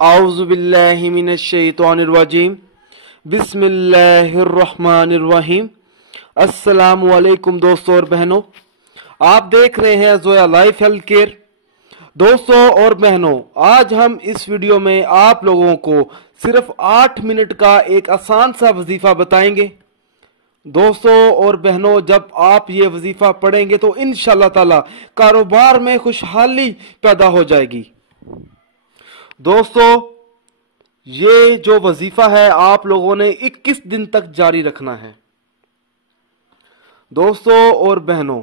आउज़ुबिल्लाहि मिनश्शैतानिर्रजीम बिस्मिल्लाहिर्रहमानिर्रहीम। अस्सलामु अलैकुम दोस्तों और बहनों, आप देख रहे हैं ज़ोया लाइफ हेल्थ केयर। दोस्तों और बहनों, आज हम इस वीडियो में आप लोगों को सिर्फ 8 मिनट का एक आसान सा वजीफा बताएंगे। दोस्तों और बहनों, जब आप ये वजीफा पढ़ेंगे तो इंशाअल्लाह ताला कारोबार में खुशहाली पैदा हो जाएगी। दोस्तों, ये जो वजीफा है आप लोगों ने 21 दिन तक जारी रखना है। दोस्तों और बहनों,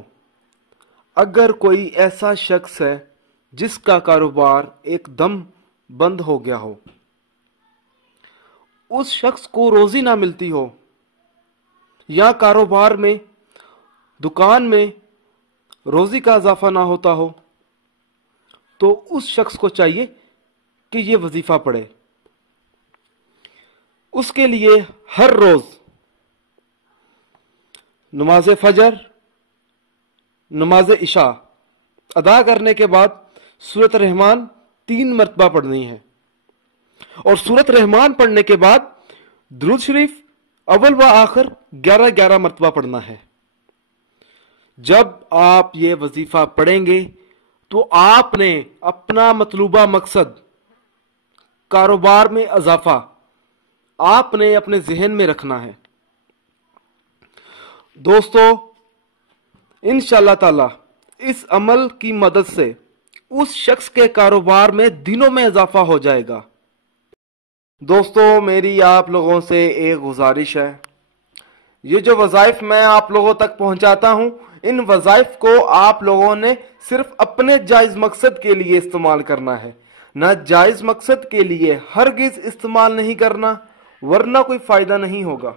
अगर कोई ऐसा शख्स है जिसका कारोबार एकदम बंद हो गया हो, उस शख्स को रोजी ना मिलती हो या कारोबार में, दुकान में रोजी का इजाफा ना होता हो, तो उस शख्स को चाहिए कि ये वजीफा पढ़े। उसके लिए हर रोज नमाज फजर, नमाज इशा अदा करने के बाद सूरत रहमान 3 मरतबा पढ़नी है और सूरत रहमान पढ़ने के बाद दुरूद शरीफ अव्वल व आखिर 11-11 मरतबा पढ़ना है। जब आप ये वजीफा पढ़ेंगे तो आपने अपना मतलूबा मकसद, कारोबार में इजाफा, आपने अपने जहन में रखना है। दोस्तों, इंशाअल्लाह ताला इस अमल की मदद से उस शख्स के कारोबार में दिनों में इजाफा हो जाएगा। दोस्तों, मेरी आप लोगों से एक गुजारिश है, ये जो वज़ाइफ मैं आप लोगों तक पहुंचाता हूं, इन वज़ाइफ को आप लोगों ने सिर्फ अपने जायज मकसद के लिए इस्तेमाल करना है, ना जायज मकसद के लिए हरगिज इस्तेमाल नहीं करना, वरना कोई फायदा नहीं होगा।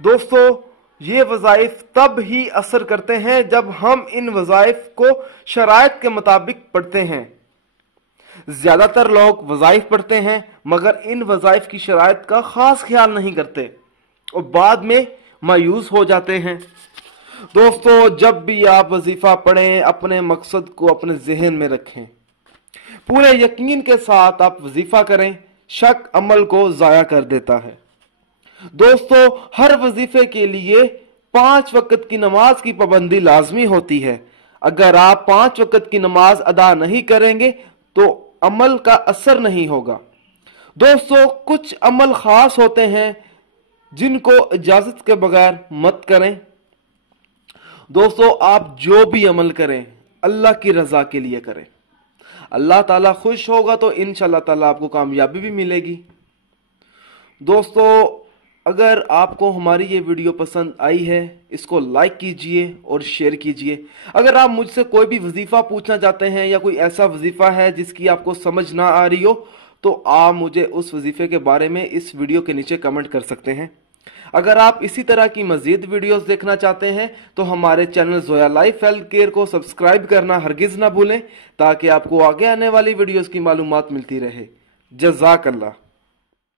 दोस्तों, ये वज़ाइफ तब ही असर करते हैं जब हम इन वज़ाइफ को शराइत के मुताबिक पढ़ते हैं। ज्यादातर लोग वज़ाइफ पढ़ते हैं मगर इन वज़ाइफ की शराइत का खास ख्याल नहीं करते और बाद में मायूस हो जाते हैं। दोस्तों, जब भी आप वजीफा पढ़ें, अपने मकसद को अपने जहन में रखें, पूरे यकीन के साथ आप वजीफा करें। शक अमल को जाया कर देता है। दोस्तों, हर वजीफे के लिए 5 वक्त की नमाज की पाबंदी लाजमी होती है। अगर आप 5 वक्त की नमाज अदा नहीं करेंगे तो अमल का असर नहीं होगा। दोस्तों, कुछ अमल खास होते हैं जिनको इजाजत के बगैर मत करें। दोस्तों, आप जो भी अमल करें अल्लाह की रजा के लिए करें। अल्लाह ताला खुश होगा तो इंशाअल्लाह ताला आपको कामयाबी भी मिलेगी। दोस्तों, अगर आपको हमारी ये वीडियो पसंद आई है, इसको लाइक कीजिए और शेयर कीजिए। अगर आप मुझसे कोई भी वजीफा पूछना चाहते हैं या कोई ऐसा वजीफा है जिसकी आपको समझ ना आ रही हो, तो आप मुझे उस वजीफे के बारे में इस वीडियो के नीचे कमेंट कर सकते हैं। अगर आप इसी तरह की मजीद वीडियोस देखना चाहते हैं तो हमारे channel Zoya life health care को सब्सक्राइब करना हरगिज ना भूलें, ताकि आपको आगे आने वाली वीडियोस की मालूमात मिलती रहे। जज़ाकल्लाह।